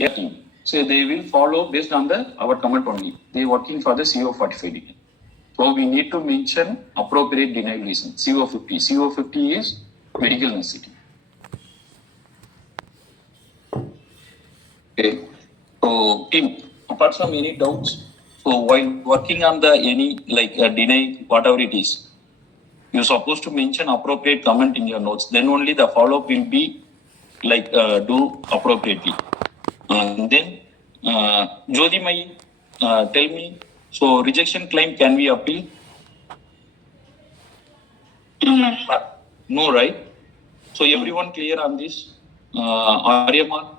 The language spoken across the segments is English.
Yeah, team. So they will follow based on our comment only. They working for the CO45 denial. So we need to mention appropriate denial reason. CO50. CO50 is medical necessity. Okay. So team, apart from any doubts, so while working on the any deny whatever it is, you're supposed to mention appropriate comment in your notes. Then only the follow up will be do appropriately. And then Jyoti Mai, tell me. So rejection claim can we appeal? No, right? So everyone clear on this? Aryama,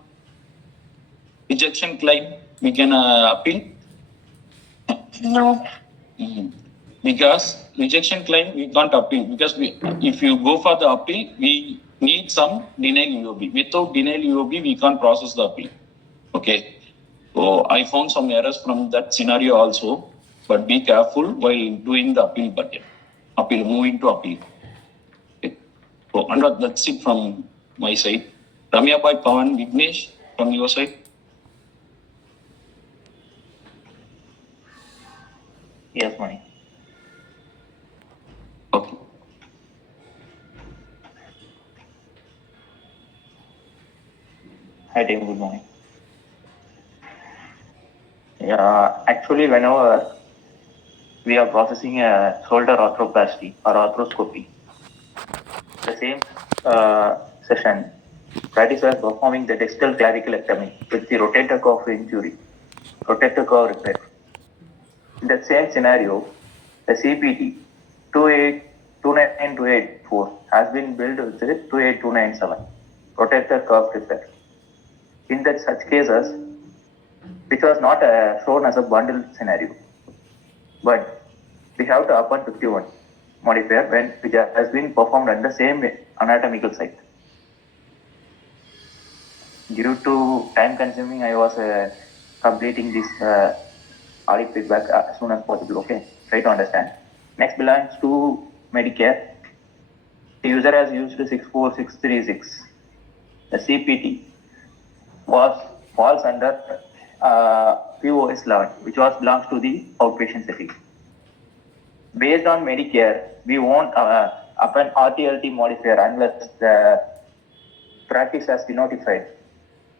rejection claim we can appeal? No. Because rejection claim we can't appeal because if you go for the appeal, we need some denial UOB. Without denial UOB, we can't process the appeal. Okay. So I found some errors from that scenario also, but be careful while doing the appeal button. Appeal, moving to appeal. Okay. So that's it from my side. Ramya Bhai, Pawan, Vignesh, from your side. Yes, Mani. Okay. Hi, team. Good morning. Yeah, actually, whenever we are processing a shoulder arthroplasty or arthroscopy, the same session, practice was performing the distal claviculectomy with the rotator cuff injury, rotator cuff repair. In that same scenario, the CPT 28294 has been built with the 28297 rotator cuff repair. In that such cases, which was not shown as a bundle scenario, but we have to upon 51 modifier when which has been performed at the same anatomical site. Due to time consuming, I was completing this audit feedback as soon as possible. Okay, try to understand. Next belongs to Medicare. The user has used 64636. The CPT falls under POS 11, which belongs to the outpatient setting. Based on Medicare, we won't append RTLT modifier unless the practice has been notified,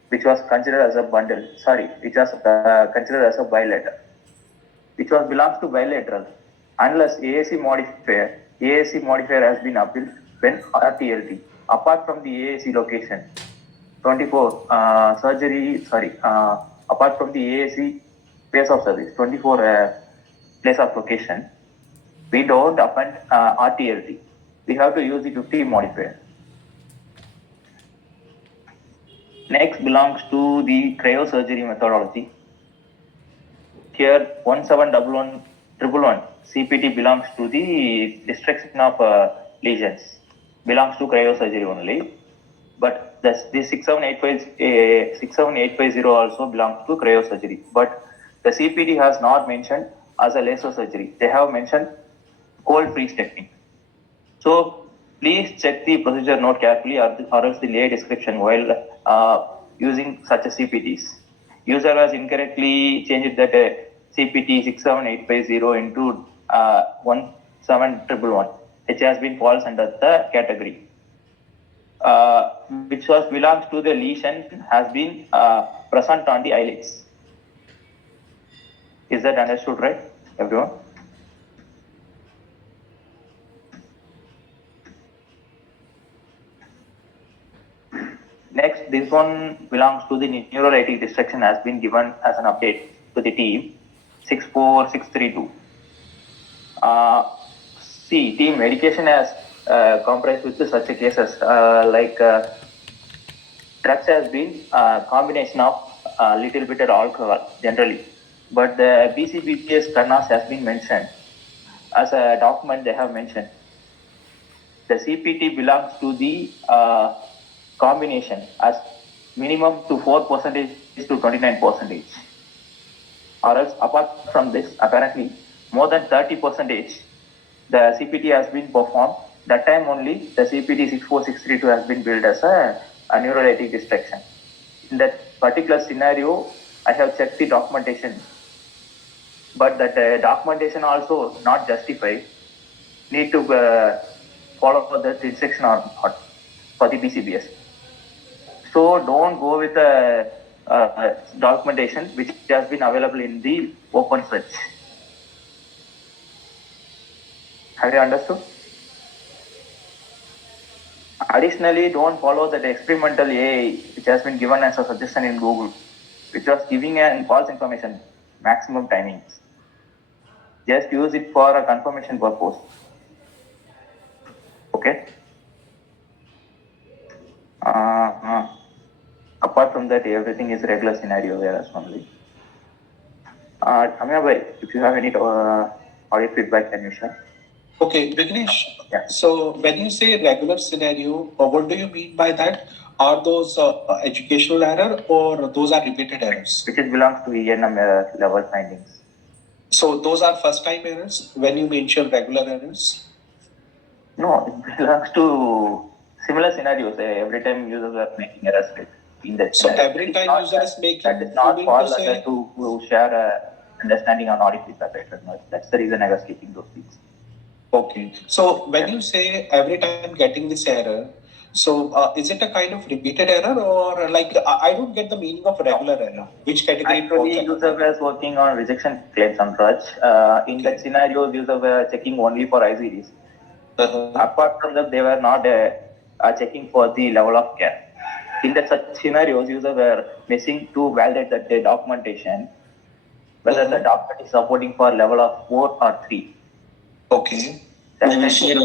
which was considered as a bundle. Sorry, which was considered as a bilateral, which belongs to bilateral, unless AAC modifier has been appealed when RTLT. Apart from the AAC location, 24 surgery. Sorry, apart from the AAC place of service, 24 place of location, we don't append RTLT. We have to use the 50 modifier. Next belongs to the cryosurgery methodology. Here 1711111 CPT belongs to the destruction of lesions, belongs to cryosurgery only. But the 67850 also belongs to cryosurgery. But the CPT has not mentioned as a laser surgery. They have mentioned cold freeze technique. So please check the procedure note carefully or else the lay description while using such a CPTs. User has incorrectly changed that CPT 67850 into 17111, which has been falls under the category. Which belongs to the lesion has been present on the eyelids. Is that understood, right, everyone? Next, this one belongs to the neurolytic destruction has been given as an update to the team 64632. See, team medication has comprised with such cases drugs has been a combination of a little bit of alcohol generally, but the BCBPS Karnas has been mentioned as a document they have mentioned. The CPT belongs to the combination as minimum to 4% to 29%. Or else apart from this, apparently more than 30% the CPT has been performed. That time only the CPT 64632 has been built as a neurolytic destruction. in that particular scenario, I have checked the documentation, but that documentation also not justified. Need to follow that instruction or not for the BCBS. So don't go with the documentation which has been available in the open search. Have you understood? Additionally, don't follow that experimental AI which has been given as a suggestion in Google, which was giving a false information, maximum timings. Just use it for a confirmation purpose. Okay. Apart from that, everything is regular scenario whereas only. Amya bhai, if you have any audit feedback, can you share? Okay, Vignesh. Yeah. So when you say regular scenario, what do you mean by that? Are those educational error or those are repeated errors? Which is belongs to ENM level findings. So those are first time errors when you mention regular errors? No, it belongs to similar scenarios. Every time users are making errors in that So scenario. every It is time not user that- is making, that is you not mean fall to say- under to share understanding on audit feedback, right? No, that's the reason I was keeping those things. Okay. So when you say every time getting this error, so is it a kind of repeated error or like I don't get the meaning of regular error? Which category? it falls Actually, under? user was working on rejection claims on Raj. In that scenario, user were checking only for ICDs. Uh-huh. Apart from that, they were not checking for the level of care. In that such scenarios, users were missing to validate that the documentation, whether the document is supporting for level of 4 or 3. Okay. That's I will the- share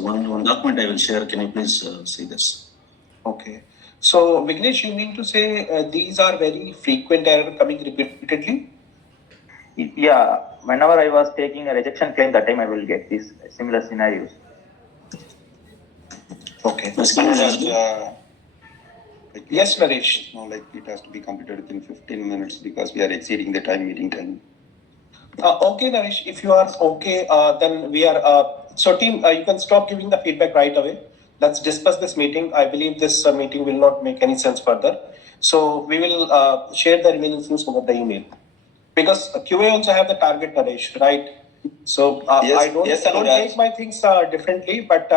one document I will share. Can you please see this? Okay. So Vignesh, you mean to say these are very frequent error coming repeatedly? Yeah, whenever I was taking a rejection claim, that time I will get these similar scenarios. Okay. Like, Yes, Naresh. no, like it has to be completed within 15 minutes because we are exceeding the meeting time. Okay, Naresh, if you are okay, then we are, so team, you can stop giving the feedback right away. Let's discuss this meeting. I believe this meeting will not make any sense further. So we will share the remaining things over the email. Because QA also have the target, Naresh, right? So Yes, I don't, yes, don't Anurag. take my things differently, but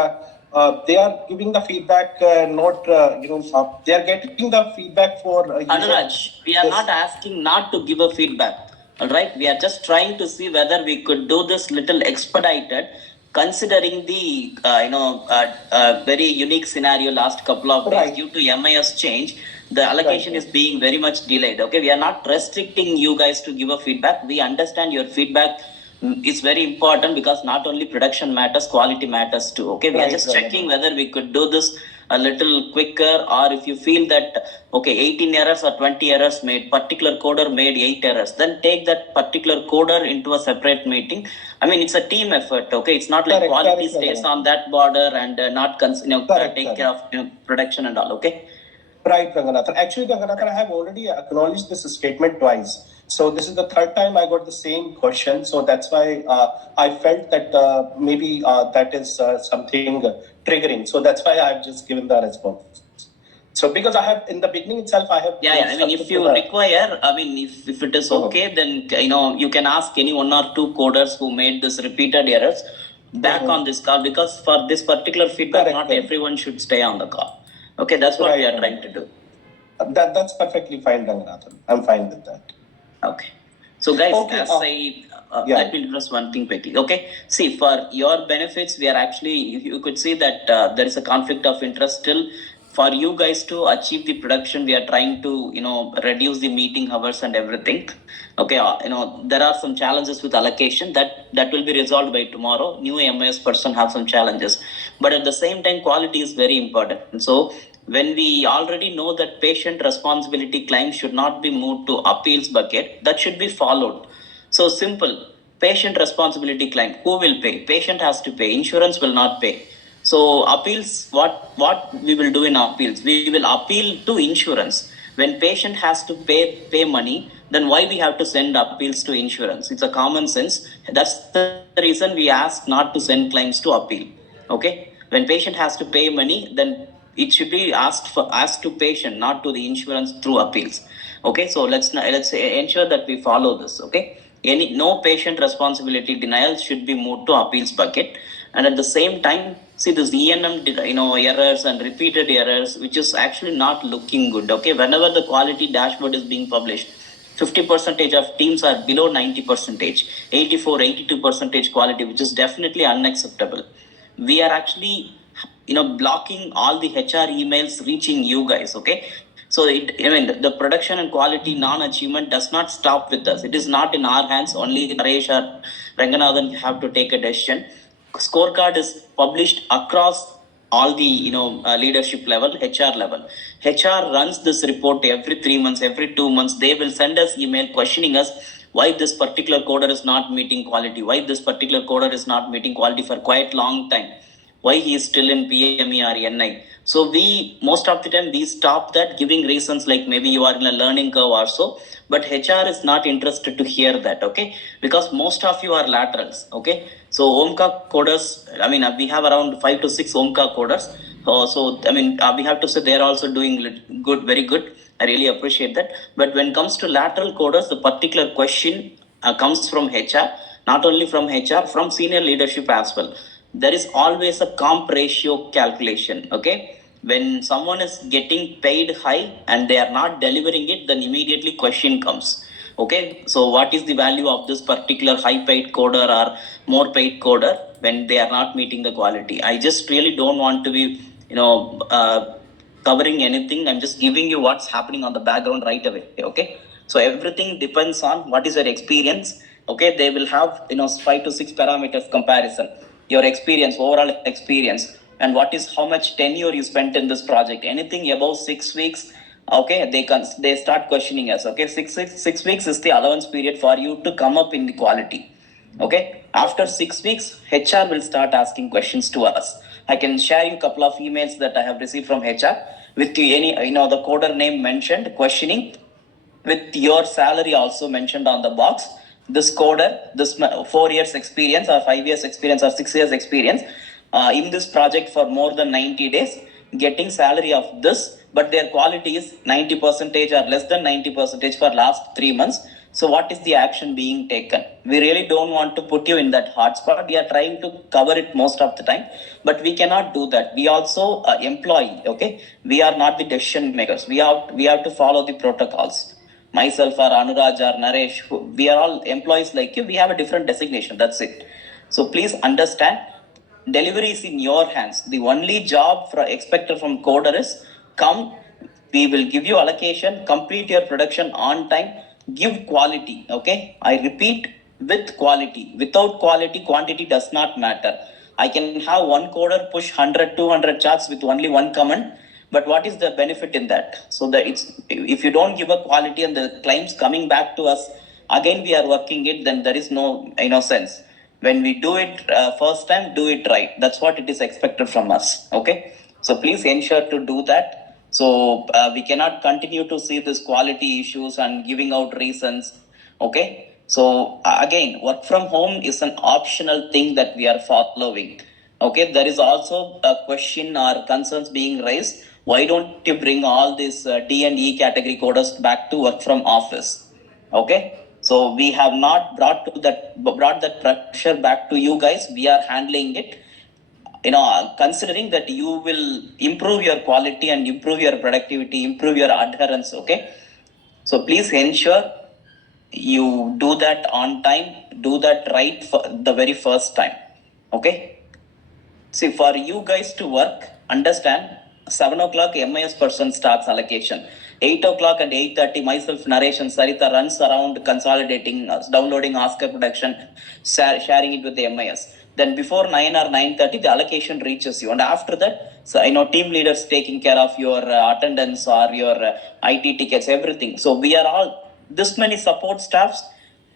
they are giving the feedback, not, they are getting the feedback for. Anuraj, we are Yes. not asking not to give a feedback. All right, we are just trying to see whether we could do this little expedited, considering the very unique scenario last couple of days Right. due to MIS change. The allocation Right. is being very much delayed. Okay, we are not restricting you guys to give a feedback. We understand your feedback is very important because not only production matters, quality matters too. Okay, we are Right, just right, checking whether we could do this a little quicker, or if you feel that okay 18 errors or 20 errors made, particular coder made 8 errors, then take that particular coder into a separate meeting. I mean, it's a team effort. Okay, it's not like Correct, quality correct, stays Ranganath. on that border and not Correct, take care of production and all. Okay. Right, Ranganathan. Actually, Ranganathan, I have already acknowledged this statement twice. So this is the third time I got the same question. So that's why I felt that maybe that is something triggering. So that's why I've just given the response. So because I have in the beginning itself, I have. Yeah. I mean, if you require, I mean, if it is okay, then you can ask any one or two coders who made this repeated errors back on this call, because for this particular feedback, Correct, not correct. everyone should stay on the call. Okay, that's what we Right, are trying to do. That's perfectly fine, Ranganathan. I'm fine with that. Okay. So guys, Okay, as yeah. let me address one thing quickly. Okay. See, for your benefits, we are actually, you could see that there is a conflict of interest still. For you guys to achieve the production, we are trying to, reduce the meeting hours and everything. Okay. There are some challenges with allocation that will be resolved by tomorrow. New MIS person have some challenges, but at the same time, quality is very important. And so when we already know that patient responsibility claim should not be moved to appeals bucket, that should be followed. So simple, patient responsibility claim, who will pay? Patient has to pay, insurance will not pay. So appeals, what we will do in appeals? We will appeal to insurance. When patient has to pay money, then why we have to send appeals to insurance? It's a common sense. That's the reason we ask not to send claims to appeal. Okay? When patient has to pay money, then it should be asked to patient, not to the insurance through appeals. Okay, so let's ensure that we follow this. Okay, no patient responsibility denial should be moved to appeals bucket, and at the same time, see this ENM errors and repeated errors, which is actually not looking good. Okay, whenever the quality dashboard is being published, 50% of teams are below 90%, 84, 82% quality, which is definitely unacceptable. We are actually, blocking all the HR emails reaching you guys. Okay. So the production and quality non-achievement does not stop with us. It is not in our hands. Only Naresh or Ranganathan have to take a decision. Scorecard is published across all the leadership level, HR level. HR runs this report every 3 months, every 2 months. They will send us email questioning us why this particular coder is not meeting quality, why this particular coder is not meeting quality for quite long time, why he is still in PME or NI. So we, most of the time, we stop that giving reasons like maybe you are in a learning curve or so, but HR is not interested to hear that. Okay, because most of you are laterals. Okay, so OMCA coders, we have around 5 to 6 OMCA coders. We have to say they are also doing good, very good. I really appreciate that. But when it comes to lateral coders, the particular question comes from HR, not only from HR, from senior leadership as well. There is always a comp ratio calculation. Okay, when someone is getting paid high and they are not delivering it, then immediately question comes. Okay, so what is the value of this particular high paid coder or more paid coder when they are not meeting the quality? I just really don't want to be covering anything. I'm just giving you what's happening on the background right away. Okay, so everything depends on what is your experience. Okay, they will have 5 to 6 parameters comparison, your experience, overall experience, and what is how much tenure you spent in this project. Anything above 6 weeks, okay, they start questioning us. Okay, 6 weeks is the allowance period for you to come up in the quality. Okay, after 6 weeks, HR will start asking questions to us. I can share you a couple of emails that I have received from HR with any the coder name mentioned, questioning, with your salary also mentioned on the box. This coder, this 4 years experience or 5 years experience or 6 years experience in this project for more than 90 days, getting salary of this, but their quality is 90% or less than 90% for last 3 months. So what is the action being taken? We really don't want to put you in that hot spot. We are trying to cover it most of the time, but we cannot do that. We also employee. Okay, we are not the decision makers. We have to follow the protocols. Myself or Anuraj or Naresh, we are all employees like you. We have a different designation. That's it. So please understand, delivery is in your hands. The only job expected from coder is come. We will give you allocation, complete your production on time, give quality. Okay, I repeat, with quality. Without quality, quantity does not matter. I can have one coder push 100, 200 charts with only one comment. But what is the benefit in that? So that if you don't give a quality and the claims coming back to us, again we are working it, then there is no sense. When we do it first time, do it right. That's what it is expected from us. Okay, so please ensure to do that. So we cannot continue to see this quality issues and giving out reasons. Okay, so again, work from home is an optional thing that we are following. Okay, there is also a question or concerns being raised. Why don't you bring all these D and E category coders back to work from office? Okay, so we have not brought that pressure back to you guys. We are handling it. Considering that you will improve your quality and improve your productivity, improve your adherence. Okay, so please ensure you do that on time, do that right for the very first time. Okay, see, for you guys to work, understand, 7 o'clock MIS person starts allocation. 8 o'clock and 8:30, myself, Naresh and Sarita runs around consolidating, downloading Oscar production, sharing it with the MIS. Then before 9 or 9:30, the allocation reaches you. And after that, team leaders taking care of your attendance or your IT tickets, everything. So we are all, this many support staffs,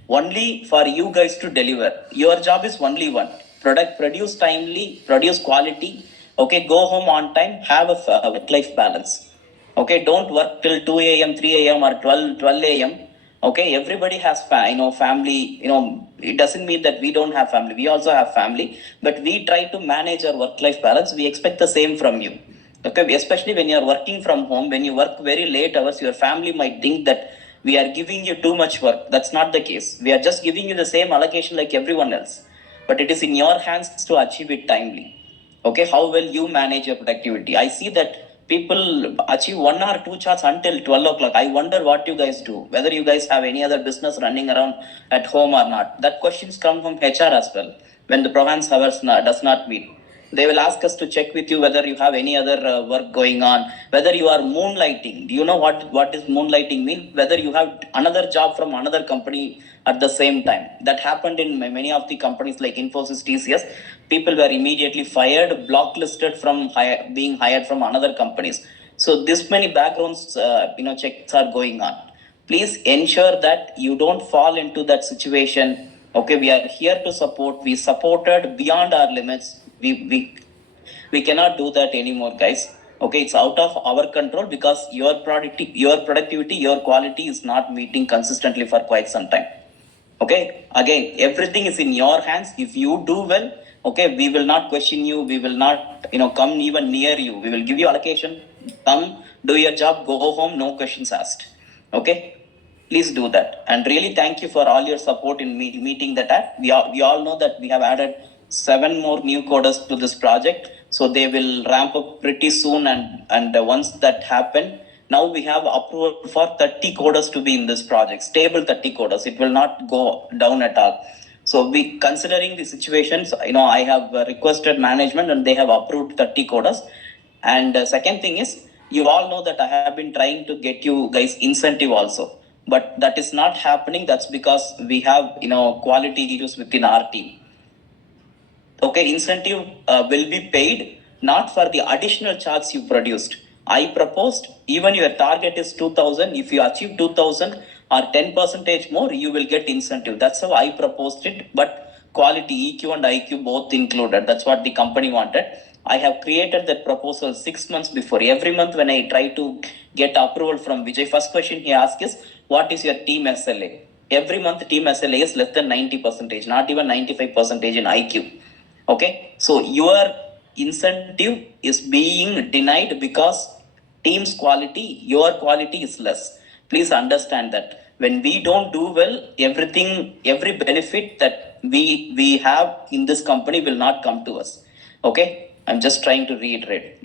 only for you guys to deliver. Your job is only one. Produce timely, produce quality. Okay, go home on time, have a work-life balance. Okay, don't work till 2 a.m., 3 a.m. or 12 a.m. Okay, everybody has family. It doesn't mean that we don't have family. We also have family, but we try to manage our work-life balance. We expect the same from you. Okay, especially when you are working from home, when you work very late hours, your family might think that we are giving you too much work. That's not the case. We are just giving you the same allocation like everyone else, but it is in your hands to achieve it timely. Okay, how well you manage your productivity? I see that people achieve 1 or 2 charts until 12 o'clock. I wonder what you guys do, whether you guys have any other business running around at home or not. That questions come from HR as well. When the Provence hours does not meet, they will ask us to check with you whether you have any other work going on, whether you are moonlighting. Do you know what is moonlighting mean? Whether you have another job from another company at the same time. That happened in many of the companies like Infosys, TCS. People were immediately fired, blacklisted from being hired from another companies. So this many backgrounds checks are going on. Please ensure that you don't fall into that situation. Okay, we are here to support. We supported beyond our limits. We cannot do that anymore, guys. Okay, it's out of our control because your productivity, your quality is not meeting consistently for quite some time. Okay, again, everything is in your hands. If you do well, okay, we will not question you. We will not come even near you. We will give you allocation. Come, do your job, go home, no questions asked. Okay, please do that. And really thank you for all your support in meeting that act. We all know that we have added 7 more new coders to this project, so they will ramp up pretty soon. And once that happen, now we have approval for 30 coders to be in this project, stable 30 coders. It will not go down at all. So we, considering the situations, I have requested management and they have approved 30 coders. And second thing is, you all know that I have been trying to get you guys incentive also, but that is not happening. That's because we have quality issues within our team. Okay, incentive will be paid not for the additional charts you produced. I proposed, even your target is 2000. If you achieve 2000 or 10% more, you will get incentive. That's how I proposed it. But quality, EQ and IQ both included. That's what the company wanted. I have created that proposal 6 months before. Every month when I try to get approval from Vijay, first question he asks is, what is your team SLA? Every month team SLA is less than 90%, not even 95% in IQ. Okay, so your incentive is being denied because team's quality, your quality is less. Please understand that when we don't do well, every benefit that we have in this company will not come to us. Okay, I'm just trying to reiterate.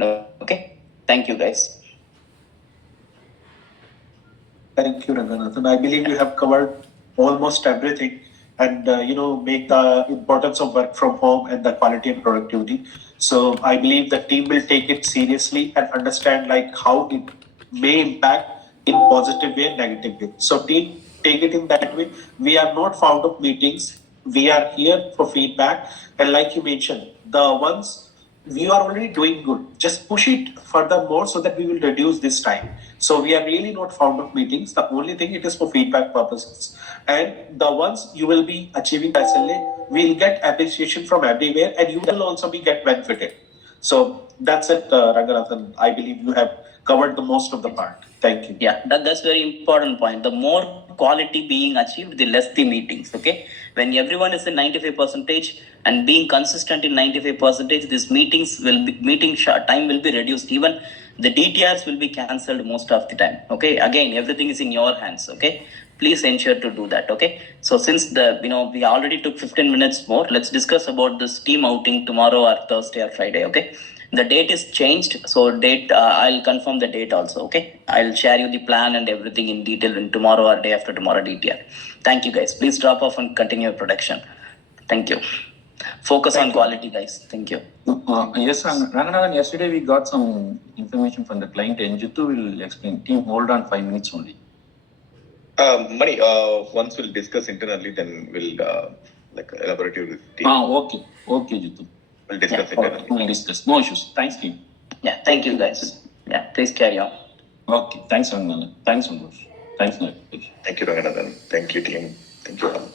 Okay, thank you guys. Thank you, Ranganathan. I believe you have covered almost everything, and make the importance of work from home and the quality and productivity. So I believe the team will take it seriously and understand like how it may impact in positive way and negative way. So team, take it in that way. We are not fond of meetings. We are here for feedback, and like you mentioned, the ones we are already doing good, just push it further more so that we will reduce this time. So we are really not fond of meetings. The only thing, it is for feedback purposes. And the ones you will be achieving SLA, we'll get appreciation from everywhere, and you will also be get benefited. So that's it, Ranganathan. I believe you have covered the most of the part. Thank you. Yeah, that's very important point. The more quality being achieved, the less the meetings. Okay, when everyone is in 95% and being consistent in 95%, these meetings will be time will be reduced. Even the DTRs will be cancelled most of the time. Okay, again, everything is in your hands. Okay, please ensure to do that. Okay, so since we already took 15 minutes more, let's discuss about this team outing tomorrow or Thursday or Friday. Okay, the date is changed, so I'll confirm the date also. Okay, I'll share you the plan and everything in detail in tomorrow or day after tomorrow DTR. Thank you guys. Please drop off and continue your production. Thank you. Focus on quality, guys. Thank you. Yes, Ranganathan, yesterday we got some information from the client, and Jittu will explain. Team, hold on 5 minutes only. Mani, once we'll discuss internally, then we'll elaborate with the team. Okay. Okay, Jittu. We'll discuss internally. We'll discuss. No issues. Thanks, team. Yeah, thank you guys. Yeah, please carry on. Okay, thanks, Ranganathan. Thanks, Santosh. Thanks, Naresh. Thank you, Ranganathan. Thank you, team. Thank you all.